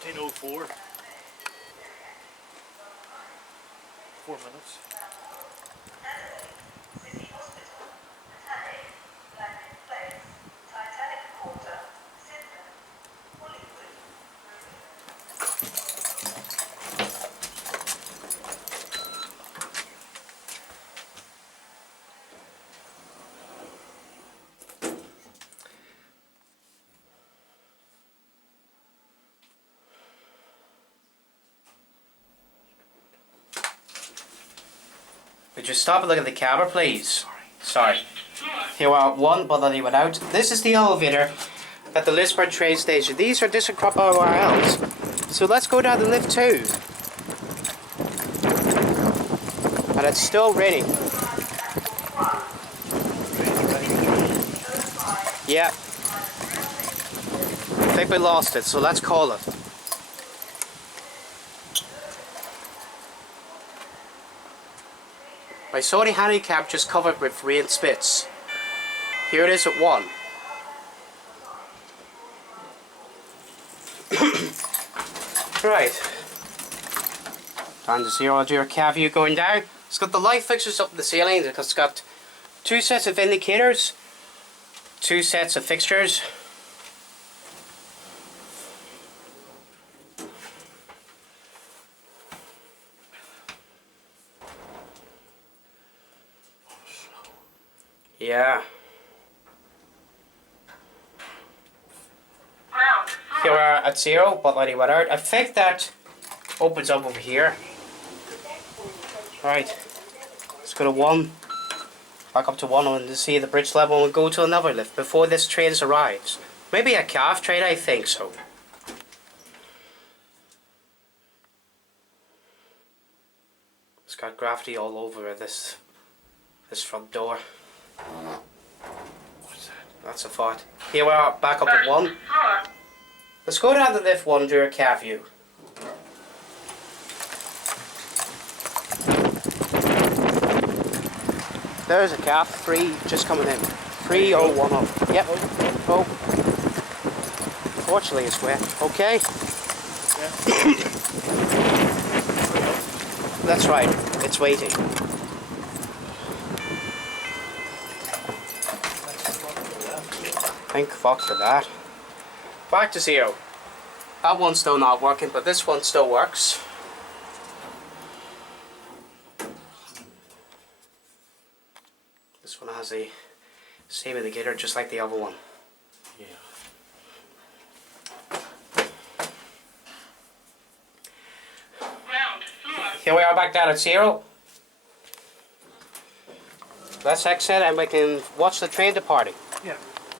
15:04. 4 minutes. Would you stop and look at the camera, please? Sorry. Here we are, one, but then he went out. This is the elevator at the Lisburn train station. These are distant crop URLs. So let's go down to lift 2. And it's still raining. Yeah. I think we lost it, so let's call it. My Sony Handicap just covered with rain spits. Here it is at 1. Right. Down to 0 to your cab view going down. It's got the light fixtures up in the ceiling because it's got 2 sets of indicators, 2 sets of fixtures. Yeah. Here we are at 0, but letting went out. I think that opens up over here. Right. Let's go to 1. Back up to 1 and to see the bridge level and we'll go to another lift before this train arrives. Maybe a calf train, I think so. It's got graffiti all over this front door. What's that? That's a thought. Here we are, back up at 1. Let's go down to lift 1 to your cab view. There's a cab, 3 just coming in. 3010. Yep. Oh. Fortunately it's wet. Okay. Yeah. That's right, it's waiting. Thank fuck for that. Back to 0. That one's still not working, but this one still works. This one has the same indicator just like the other one. Yeah. Here we are back down at 0. Let's exit and we can watch the train departing. Yeah.